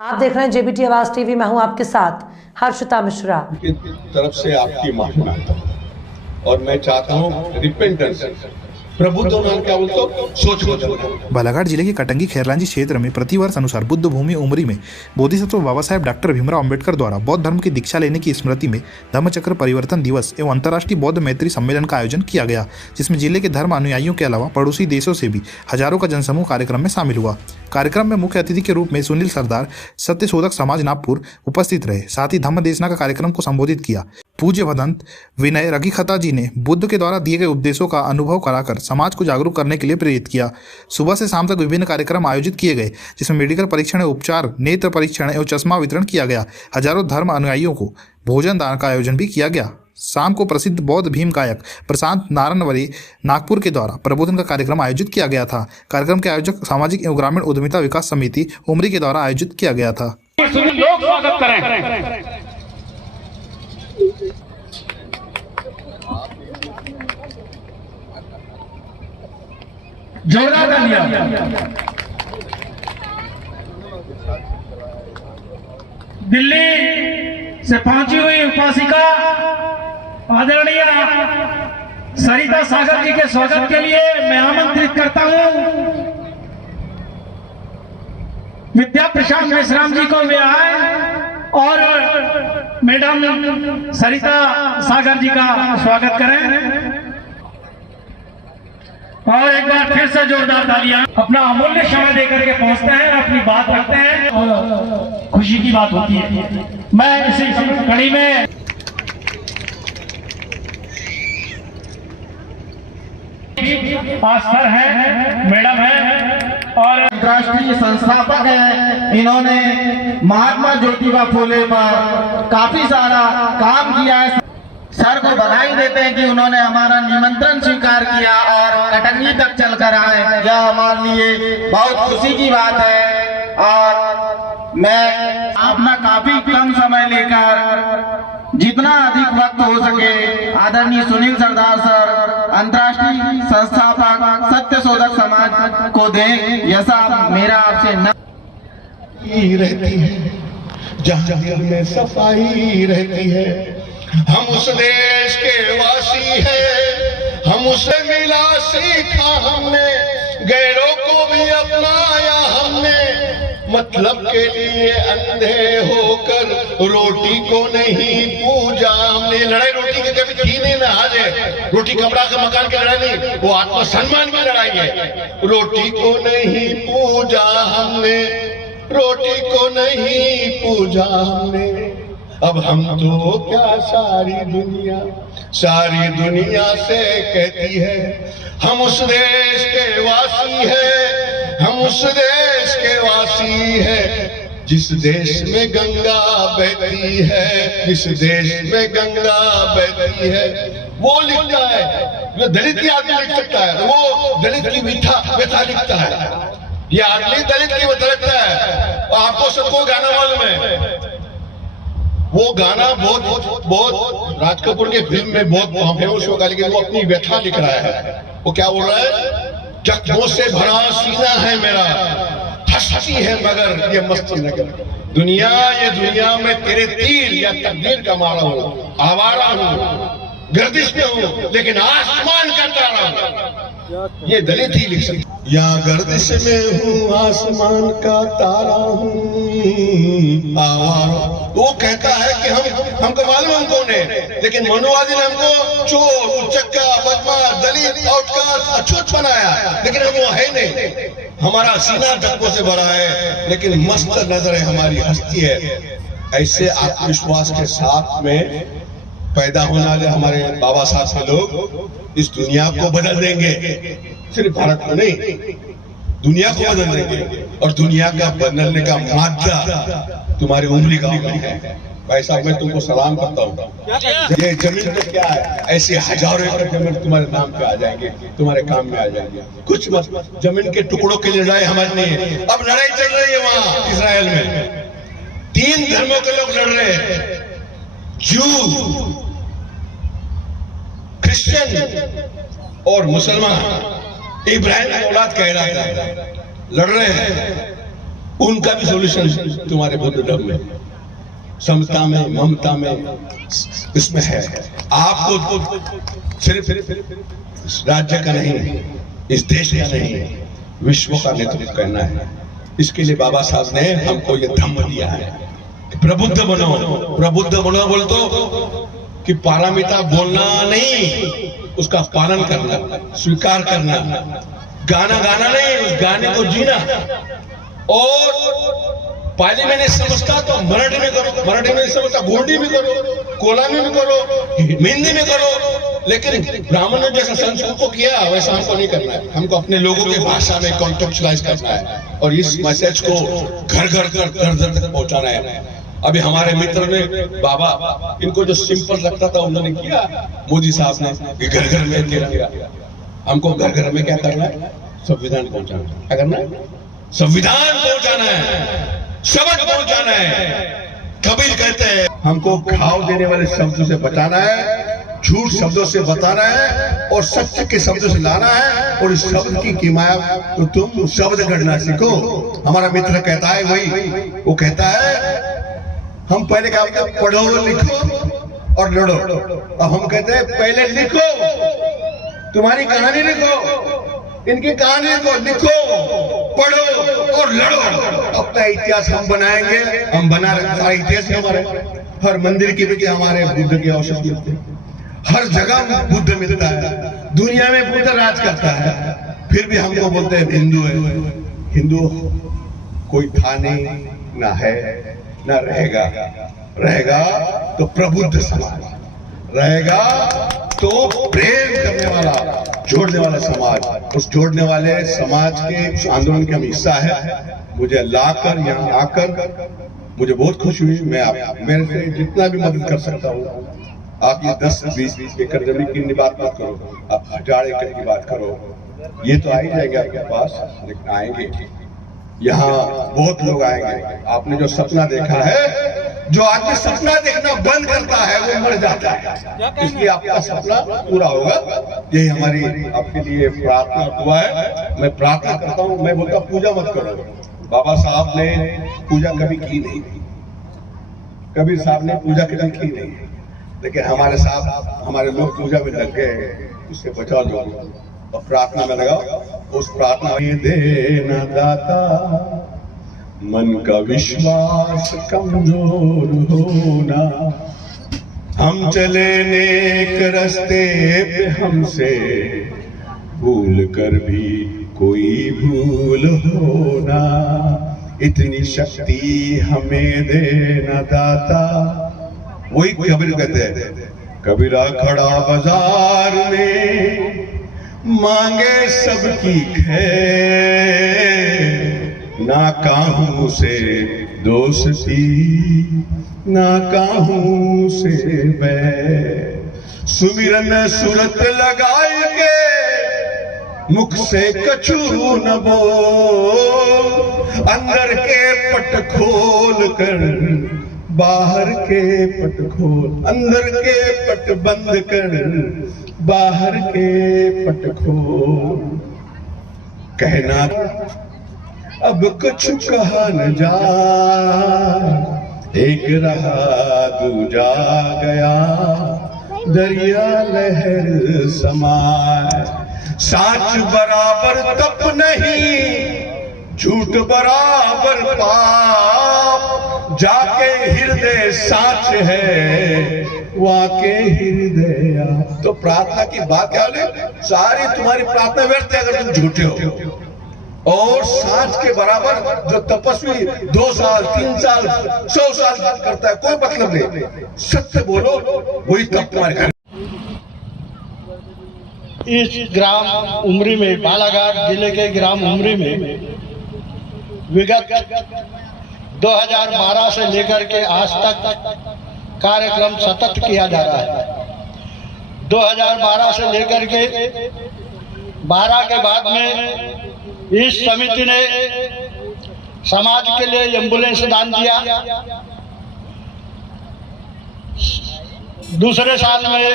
आप देख रहे हैं जेबीटी आवाज टीवी। मैं हूं आपके साथ हर्षिता मिश्रा की तरफ से आपकी माफी मांगता हूं और मैं चाहता हूं रिपेंटेंस, प्रबुद्ध होना, क्या बोलते सोच बदलना। बालाघाट जिले के कटंगी खैरलांजी क्षेत्र में प्रतिवर्ष अनुसार बुद्ध भूमि उमरी में बोधिसत्व बाबा साहेब डॉक्टर भीमराव अंबेडकर द्वारा बौद्ध धर्म की दीक्षा लेने की स्मृति में धम्मचक्र परिवर्तन दिवस एवं अंतर्राष्ट्रीय बौद्ध मैत्री सम्मेलन का आयोजन किया गया, जिसमें जिले के धर्म अनुयायियों के अलावा पड़ोसी देशों से भी हजारों का जनसमूह कार्यक्रम में शामिल हुआ। कार्यक्रम में मुख्य अतिथि के रूप में सुनील सरदार सत्यशोधक समाज नागपुर उपस्थित रहे। साथ ही धम्म देशना का कार्यक्रम को संबोधित किया। पूज्य भदंत विनय रघिखता जी ने बुद्ध के द्वारा दिए गए उपदेशों का अनुभव कराकर समाज को जागरूक करने के लिए प्रेरित किया। सुबह से शाम तक विभिन्न कार्यक्रम आयोजित किए गए, जिसमें मेडिकल परीक्षण एवं उपचार, नेत्र परीक्षण एवं चश्मा वितरण किया गया। हजारों धर्म अनुयायियों को भोजन दान का आयोजन भी किया गया। शाम को प्रसिद्ध बौद्ध भीम गायक प्रशांत नारायणवली नागपुर के द्वारा प्रबोधन का कार्यक्रम आयोजित किया गया था। कार्यक्रम के आयोजक सामाजिक एवं ग्रामीण उद्यमिता विकास समिति उमरी के द्वारा आयोजित किया गया था। लोग स्वागत करें। जोरदार तालियां। दिल्ली से पहुंची हुई उपासिका आदरणीय सरिता सागर जी के स्वागत के लिए मैं आमंत्रित करता हूं। विद्या प्रशांत मेश्राम जी को वे आए और मैडम सरिता सागर जी का स्वागत करें और एक बार फिर से जोरदार तालियां। अपना अमूल्य समय देकर के पहुंचते हैं, अपनी बात रखते हैं और खुशी की बात होती है। मैं इसी कड़ी में सर है, मैडम है और राष्ट्रीय संस्थापक है। इन्होंने महात्मा ज्योतिबा फुले पर काफी सारा काम किया है। सर को बधाई देते हैं कि उन्होंने हमारा निमंत्रण स्वीकार किया और कटंगी तक चलकर आए। यह हमारे लिए बहुत खुशी की बात है और मैं अपना काफी कम समय लेकर जितना अधिक वक्त हो सके आदरणीय सुनील सरदार सर अंतर्राष्ट्रीय संस्थापक सत्यशोधक समाज को दें, ऐसा मेरा आपसे न रहती है, जहाँ दिल में सफाई रहती है। हम उस देश के वासी हैं, हम उसे मिला सीखा हमने, गैरों को भी अपनाया हमने। मतलब के लिए अंधे होकर रोटी को नहीं पूजा हमने। लड़ाई रोटी की कभी थी नहीं ना, आज है। रोटी कपड़ा का मकान की लड़ाई नहीं, वो आत्मसम्मान की लड़ाई है। रोटी को नहीं पूजा हमने, रोटी को नहीं पूजा हमने। अब हम तो क्या सारी दुनिया से कहती है, हम उस देश के वासी हैं, हम उस देश के वासी हैं। जिस देश में गंगा बहती है, जिस देश में गंगा बहती है, वो लिखता है। जो दलित की आदमी लिख सकता है, वो दलित की व्यथा लिखता है। ये आदमी दलित की व्यथा लिखता है। और आपको सबको गाना मालूम है, वो गाना बहुत राज कपूर के फिल्म में बहुत फेमस होगा, लेकिन वो अपनी व्यथा लिख रहा है। वो क्या बोल रहा है? जख्मों से भरा सीना है मेरा, हंसती है मगर ये मस्ती नगर। दुनिया, ये दुनिया में तेरे तीर या तकदीर का मारा हूँ, आवारा हूँ, गर्दिश में हूँ, लेकिन आसमान का तारा हूँ। ये दलित ही लिख सकते। या गर्दिश में हूँ, आसमान का तारा हूँ, आवारा। वो कहता है कि हमको मालूम हम कौन है, लेकिन मनुवादी ने हमको चोर, उचक्का, बदमाश, दलित, आउटकास्ट, अछूत बनाया, लेकिन हम वो है नहीं। हमारा सीना जख्मों से भरा है, लेकिन मस्त नजर हमारी हस्ती है। ऐसे आत्मविश्वास के साथ में पैदा होना जो हमारे बाबा साहब के लोग इस दुनिया को बदल देंगे। सिर्फ भारत को नहीं, दुनिया को बदल देंगे। और दुनिया का बदलने का माध्य तुम्हारी उंगली का है। भाई साहब, मैं तुमको सलाम करता हूँ। ये जमीन तो क्या है, ऐसे हजारों एकड़ जमीन तुम्हारे नाम पे आ जाएंगे, तुम्हारे काम में आ जाएंगे। कुछ मत, जमीन के टुकड़ों की लड़ाई हमारी नहीं है। अब लड़ाई चल रही है वहां इजराइल में, 3 धर्मों के लोग लड़ रहे हैं, जू, क्रिश्चियन और मुसलमान। इब्राहिम की औलाद कह रहा था, लड़ रहे हैं। उनका भी सॉल्यूशन तुम्हारे बुद्ध धर्म में, समता में, ममता में, इसमें है। आपको सिर्फ राज्य का नहीं, इस देश का नहीं, विश्व का नेतृत्व करना है। इसके लिए बाबा साहब ने हमको ये धम्म दिया है कि प्रबुद्ध बनो। प्रबुद्ध बनो बोल तो कि पारमिता बोलना नहीं, उसका पालन करना, स्वीकार करना, गाना गाना नहीं, उस गाने को जीना। और पहले मैंने समझता तो मराठी में करो, मराठी में समझता गोंडी में करो, कोलामी में करो, हिंदी में करो, लेकिन ब्राह्मण ने जैसा संस्कृत को किया वैसा हमको नहीं करना है। हमको अपने लोगों की भाषा में कॉन्टेक्चुअलाइज करना है और इस मैसेज को घर घर तक पहुंचाना है। अभी हमारे मित्र ने बाबा इनको जो सिंपल लगता था उन्होंने किया, मोदी साहब ने घर घर में तिरंगा। हमको घर घर में क्या करना है? संविधान पहुंचाना है। क्या करना है? संविधान पहुंचाना है, शब्द पहुंचाना है। कबीर कहते हैं हमको घाव देने वाले शब्दों से बचाना है, झूठ शब्दों से बताना है और सत्य के शब्दों से लाना है। और इस शब्द की कीमया तो तुम शब्द गढ़ना सीखो। हमारा मित्र कहता है वही, वो कहता है हम पहले क्या कहते हैं, पढ़ो लिखो और लड़ो। अब हम कहते हैं पहले लिखो, तुम्हारी कहानी लिखो, इनकी कहानी को लिखो, पढ़ो और लड़ो। अपना इतिहास हम बनाएंगे, हम बना रहे सारा इतिहास हमारे। हर मंदिर के पीछे हमारे बुद्ध के अवशेष मिलते हैं, हर जगह बुद्ध मिलता है, दुनिया में बुद्ध राज करता है। फिर भी हमको बोलते हैं हिंदू है। हिंदू कोई था नहीं, ना है, ना रहेगा। रहेगा तो प्रबुद्ध समाज, रहेगा तो प्रेम करने वाला, जोड़ने वाला समाज। उस जोड़ने वाले समाज के आंदोलन का हिस्सा है। मुझे लाकर यहाँ आकर मुझे बहुत खुशी हुई। मैं आप मेरे से जितना भी मदद कर सकता हूँ। आप ये 10-20 एकड़ जमीन की बात मत करो, आप 1000 एकड़ की बात करो। ये तो आ ही जाएंगे आपके पास, लेकिन आएंगे यहाँ बहुत लोग आएंगे। आपने जो सपना देखा है, जो आदमी सपना देखना बंद करता है वो मर जाता है। इसलिए आपका सपना पूरा होगा। यही हमारी आपके लिए प्रार्थना दुआ है। मैं प्रार्थना करता हूँ। मैं बोलता पूजा मत करो। बाबा साहब ने पूजा कभी की नहीं, कबीर साहब ने पूजा कभी की नहीं, लेकिन हमारे साहब, हमारे लोग पूजा में लग गए। उससे बचाओ लोग और प्रार्थना में लगाओ। उस प्रार्थना में देना दाता, मन का विश्वास कमजोर होना। हम चले नेक रास्ते पे, हमसे भूल कर भी कोई भूल होना। इतनी शक्ति हमें देना दाता। वही कबीर कहते हैं, कबीरा खड़ा बाजार में मांगे सबकी खैर। ना काहू से दोस्ती, ना काहू से बैर। सुमिरन सुरत लगाए के मुख से कछु न बोल। अंदर के पट खोल कर बाहर के पट खोल। अंदर के पट बंद कर बाहर के पट खोल। कहना अब कुछ कहा न जा, एक रहा दूजा गया, दरिया लहर समाए। साच बराबर तप नहीं, झूठ बराबर पाप। जाके हृदय साच है, वाके हृदय। तो प्रार्थना की बात क्या है? सारी तुम्हारी प्रार्थना व्यर्थ है अगर तुम झूठे हो। और साच के बराबर जो तपस्वी 2 साल 3 साल 100 साल करता है, कोई मतलब नहीं। सत्य बोलो, वही तप तुम्हारे घर। इस ग्राम उमरी में, बालाघाट जिले के ग्राम उमरी में विगत 2012 से लेकर के आज तक कार्यक्रम सतत किया जा रहा है। 2012 से लेकर के 12 के बाद में इस समिति ने समाज के लिए एम्बुलेंस दान दिया। दूसरे साल में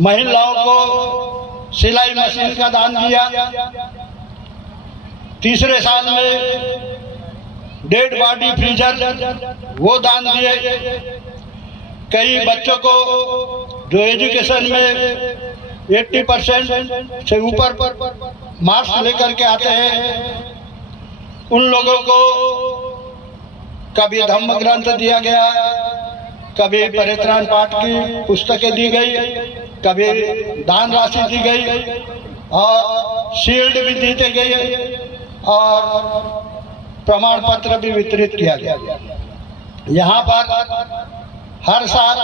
महिलाओं को सिलाई मशीन का दान दिया। तीसरे साल में डेड बॉडी फ्रीजर वो दान दिए। कई बच्चों को जो एजुकेशन में 80% से ऊपर मार्क्स लेकर के आते हैं, उन लोगों को कभी धम्म ग्रंथ दिया गया, कभी परित्राण पाठ की पुस्तकें दी गई, कभी दान राशि दी गई और शील्ड भी दी गई और प्रमाण पत्र भी वितरित किया गया। यहाँ पर हर साल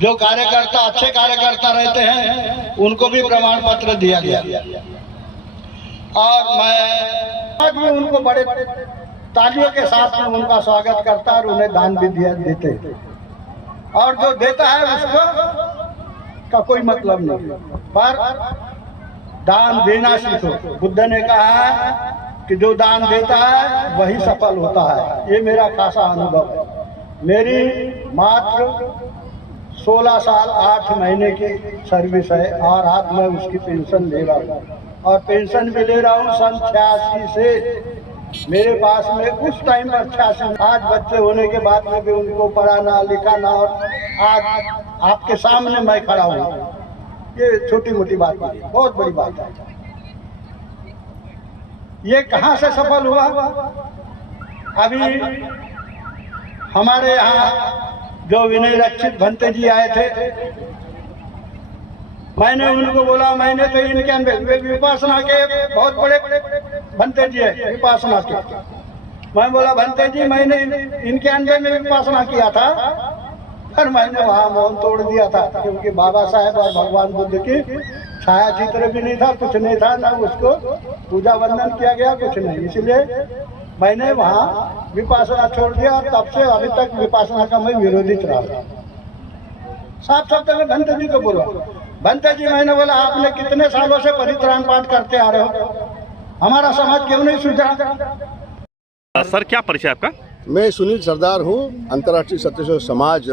जो कार्यकर्ता अच्छे कार्यकर्ता रहते हैं उनको भी प्रमाण पत्र दिया गया और मैं भी उनको बड़े तालियों के साथ में उनका स्वागत करता और उन्हें दान भी देते। और जो देता है उसको का कोई मतलब नहीं, पर दान देना सीखो। बुद्ध ने कहा है कि जो दान देता है वही सफल होता है। ये मेरा खासा अनुभव है। मेरी मात्र 16 साल 8 महीने की सर्विस है और आज मैं उसकी पेंशन ले रहा हूँ और पेंशन भी ले रहा हूँ सन 86 से। मेरे पास में उस टाइम पर 86, आज बच्चे होने के बाद में भी उनको पढ़ाना लिखाना और आज आपके सामने मैं खड़ा हूँ, ये छोटी मोटी बात नहीं, बहुत बड़ी बात है। ये कहाँ से सफल हुआ? अभी हमारे यहाँ जो विनय रक्षित भंते जी आए थे, मैंने उनको बोला, मैंने तो इनके विपासना के बहुत बड़े भंते जी है विपासना के। मैं बोला भंते जी मैंने इनके अंदर में विपासना किया था, पर मैंने वहाँ मौन तोड़ दिया था क्योंकि बाबा साहेब और भगवान बुद्ध की छाया चित्र भी नहीं था, कुछ नहीं था, ना उसको पूजा वंदन किया गया, कुछ नहीं। इसलिए मैंने वहाँ विपासना छोड़ दिया और तब से अभी तक विपासना का मैं विरोधी रहा। साफ साफ मैं भंते जी को बोला, भंते जी मैंने बोला आपने कितने सालों से परित्राण पाठ करते आ रहे हो, हमारा समाज क्यों नहीं सुधरा? सर क्या परिचय आपका? मैं सुनील सरदार हूँ, अंतर्राष्ट्रीय सत्यशोधक समाज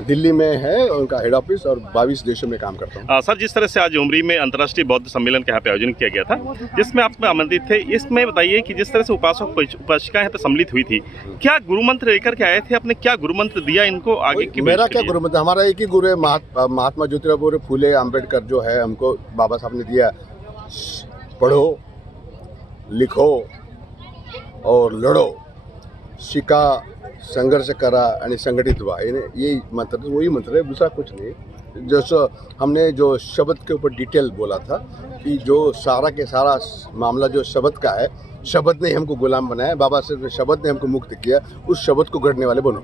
दिल्ली में है, उनका हेड ऑफिस, और 22 देशों में काम करता हूँ। सर जिस तरह से आज उमरी में अंतर्राष्ट्रीय बौद्ध सम्मेलन का यहाँ पे आयोजन किया गया था जिसमें आप आमंत्रित थे, इसमें बताइए कि जिस तरह से उपासक उपासिकाएं यहाँ पे सम्मिलित हुई थी, क्या गुरु मंत्र लेकर के आए थे? आपने क्या गुरु मंत्र दिया इनको आगे की? मेरा क्या गुरु मंत्र, हमारा एक ही गुरु है, महात्मा ज्योतिराव फूले अम्बेडकर जो है, हमको बाबा साहब ने दिया, पढ़ो लिखो और लड़ो, शिका संघर्ष करा आणि संगठित हुआ। ये मंत्र, वही मंत्र है, दूसरा कुछ नहीं। जैसे हमने जो शब्द के ऊपर डिटेल बोला था कि जो सारा के सारा मामला जो शब्द का है, शब्द ने हमको गुलाम बनाया, बाबा से शब्द ने हमको मुक्त किया, उस शब्द को गढ़ने वाले बनो।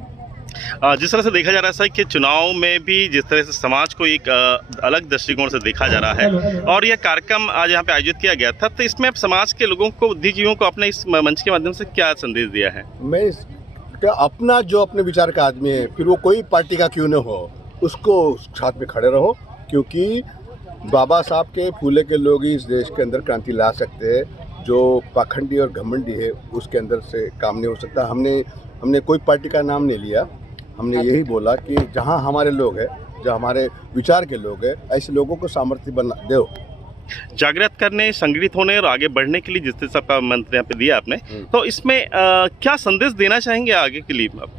जिस तरह से देखा जा रहा है कि चुनाव में भी जिस तरह से समाज को एक अलग दृष्टिकोण से देखा जा रहा है और यह कार्यक्रम आज यहाँ पे आयोजित किया गया था, तो इसमें समाज के लोगों को, बुद्धिजीवियों को अपने इस मंच के माध्यम से क्या संदेश दिया है? मैं अपना जो अपने विचार का आदमी है, फिर वो कोई पार्टी का क्यों न हो, उसको साथ में खड़े रहो, क्योंकि बाबा साहब के फूले के लोग ही इस देश के अंदर क्रांति ला सकते हैं। जो पाखंडी और घमंडी है उसके अंदर से काम नहीं हो सकता। हमने कोई पार्टी का नाम नहीं लिया, हमने यही बोला कि जहाँ हमारे लोग हैं, जहाँ हमारे विचार के लोग हैं, ऐसे लोगों को सामर्थ्य बना दो। जागृत करने, संगठित होने और आगे बढ़ने के लिए जिस तरह का मंत्र यहाँ पे दिया आपने, तो इसमें क्या संदेश देना चाहेंगे आगे के लिए आप?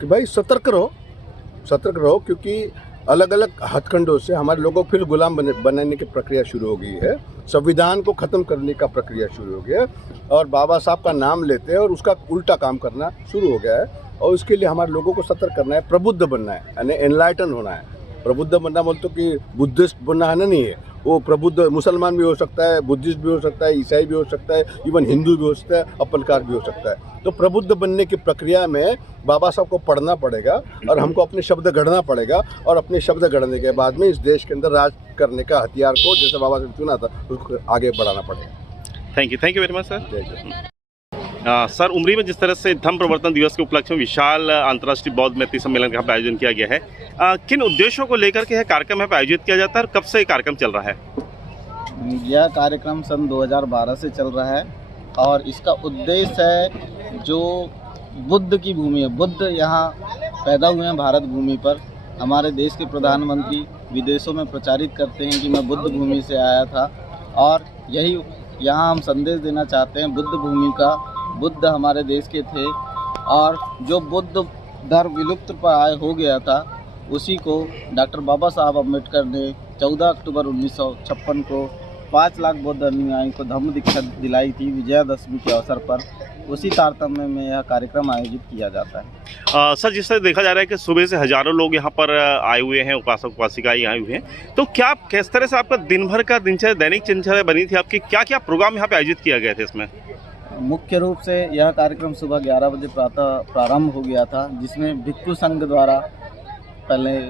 कि भाई सतर्क रहो, क्योंकि अलग अलग हथकंडों से हमारे लोगों को फिर गुलाम बनाने की प्रक्रिया शुरू हो गई है, संविधान को ख़त्म करने का प्रक्रिया शुरू हो गया है और बाबा साहब का नाम लेते हैं और उसका उल्टा काम करना शुरू हो गया है। और उसके लिए हमारे लोगों को सतर्क करना है, प्रबुद्ध बनना है, यानी एनलाइटन होना है। प्रबुद्ध बनना बोल तो कि बुद्धिस्ट बनना है ना, नहीं है वो। प्रबुद्ध मुसलमान भी हो सकता है, बुद्धिस्ट भी हो सकता है, ईसाई भी हो सकता है, इवन हिंदू भी हो सकता है, अपनकार भी हो सकता है। तो प्रबुद्ध बनने की प्रक्रिया में बाबा साहब को पढ़ना पड़ेगा और हमको अपने शब्द गढ़ना पड़ेगा, और अपने शब्द गढ़ने के बाद में इस देश के अंदर राज करने का हथियार को, जैसे बाबा साहब चुना था, उसको आगे बढ़ाना पड़ेगा। Thank you very much sir. जय जय। सर उमरी में जिस तरह से धम्म प्रवर्तन दिवस के उपलक्ष्य में विशाल अंतर्राष्ट्रीय बौद्ध मैत्री सम्मेलन का आयोजन किया गया है, किन उद्देश्यों को लेकर के यह कार्यक्रम यहाँ पे आयोजित किया जाता है और कब से ये कार्यक्रम चल रहा है? यह कार्यक्रम सन 2012 से चल रहा है और इसका उद्देश्य है, जो बुद्ध की भूमि है, बुद्ध यहाँ पैदा हुए हैं भारत भूमि पर। हमारे देश के प्रधानमंत्री विदेशों में प्रचारित करते हैं कि मैं बुद्ध भूमि से आया था, और यही यहाँ हम संदेश देना चाहते हैं बुद्ध भूमि का। बुद्ध हमारे देश के थे और जो बुद्ध धर्म विलुप्त प्राय हो गया था उसी को डॉक्टर बाबा साहब अम्बेडकर ने 14 अक्टूबर 1956 को 5 लाख बौद्ध अनुयायियों को धम्म दीक्षा दिलाई थी विजयादशमी के अवसर पर। उसी तारतम्य में यह कार्यक्रम आयोजित किया जाता है। सर, जिस तरह देखा जा रहा है कि सुबह से हजारों लोग यहाँ पर आए हुए हैं, उपासक उपासिकाएं आए हुए हैं, तो क्या किस तरह से आपका दिन भर का दिनचर्या, दैनिक दिनचर्या बनी थी आपकी? क्या क्या प्रोग्राम यहाँ पे आयोजित किया गए थे इसमें? मुख्य रूप से यह कार्यक्रम सुबह 11 बजे प्रातः प्रारंभ हो गया था, जिसमें भिक्षु संघ द्वारा पहले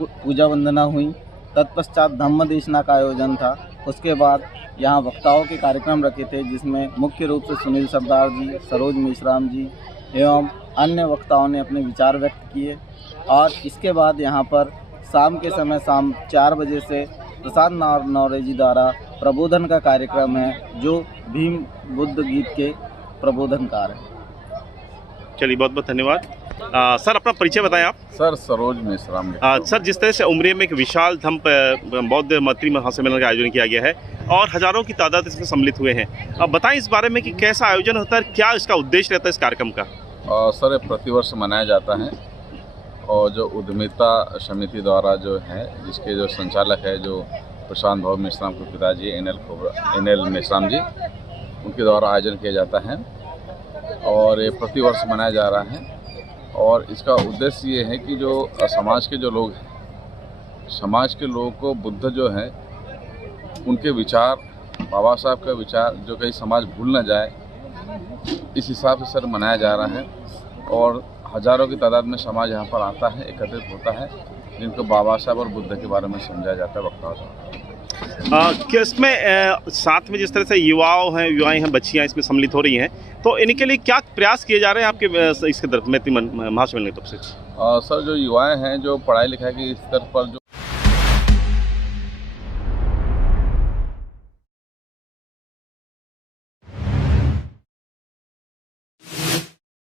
पूजा वंदना हुई, तत्पश्चात धम्म देशना का आयोजन था। उसके बाद यहाँ वक्ताओं के कार्यक्रम रखे थे, जिसमें मुख्य रूप से सुनील सरदार जी, सरोज मेश्राम जी एवं अन्य वक्ताओं ने अपने विचार व्यक्त किए। और इसके बाद यहाँ पर शाम के समय शाम 4 बजे से प्रसाद नौरे जी द्वारा प्रबोधन का कार्यक्रम है, जो भीम बुद्ध गीत के प्रबोधनकार हैं। चलिए, बहुत बहुत धन्यवाद। सर, अपना परिचय बताएं आप। सर, सरोज मेश्राम। सर, जिस तरह से उमरिया में एक विशाल धम्म बौद्ध मैत्री महासम्मेलन का आयोजन किया गया है और हजारों की तादाद इसमें सम्मिलित हुए हैं, अब बताएं इस बारे में कि कैसा आयोजन होता है, क्या इसका उद्देश्य रहता है इस कार्यक्रम का? सर, प्रतिवर्ष मनाया जाता है और जो उद्यमिता समिति द्वारा जो है, जिसके जो संचालक है जो प्रशांत भाव मेश्राम के पिताजी NL मेश्राम जी, उनके द्वारा आयोजन किया जाता है और ये प्रतिवर्ष मनाया जा रहा है। और इसका उद्देश्य ये है कि जो समाज के जो लोग हैं, समाज के लोगों को बुद्ध जो है उनके विचार, बाबा साहब का विचार जो कहीं समाज भूल ना जाए, इस हिसाब से सर मनाया जा रहा है। और हजारों की तादाद में समाज यहाँ पर आता है, एकत्रित होता है, जिनको बाबा साहब और बुद्ध के बारे में समझाया जाता है वक्ताओं द्वारा। क्या इसमें साथ में जिस तरह से युवाएं हैं, बच्चियां इसमें सम्मिलित हो रही हैं, तो इनके लिए क्या प्रयास किए जा रहे हैं आपके इसके तरफ मैत्री महासम्मेलन की तरफ से? सर, जो युवाएं हैं जो पढ़ाई लिखाई के स्तर पर जो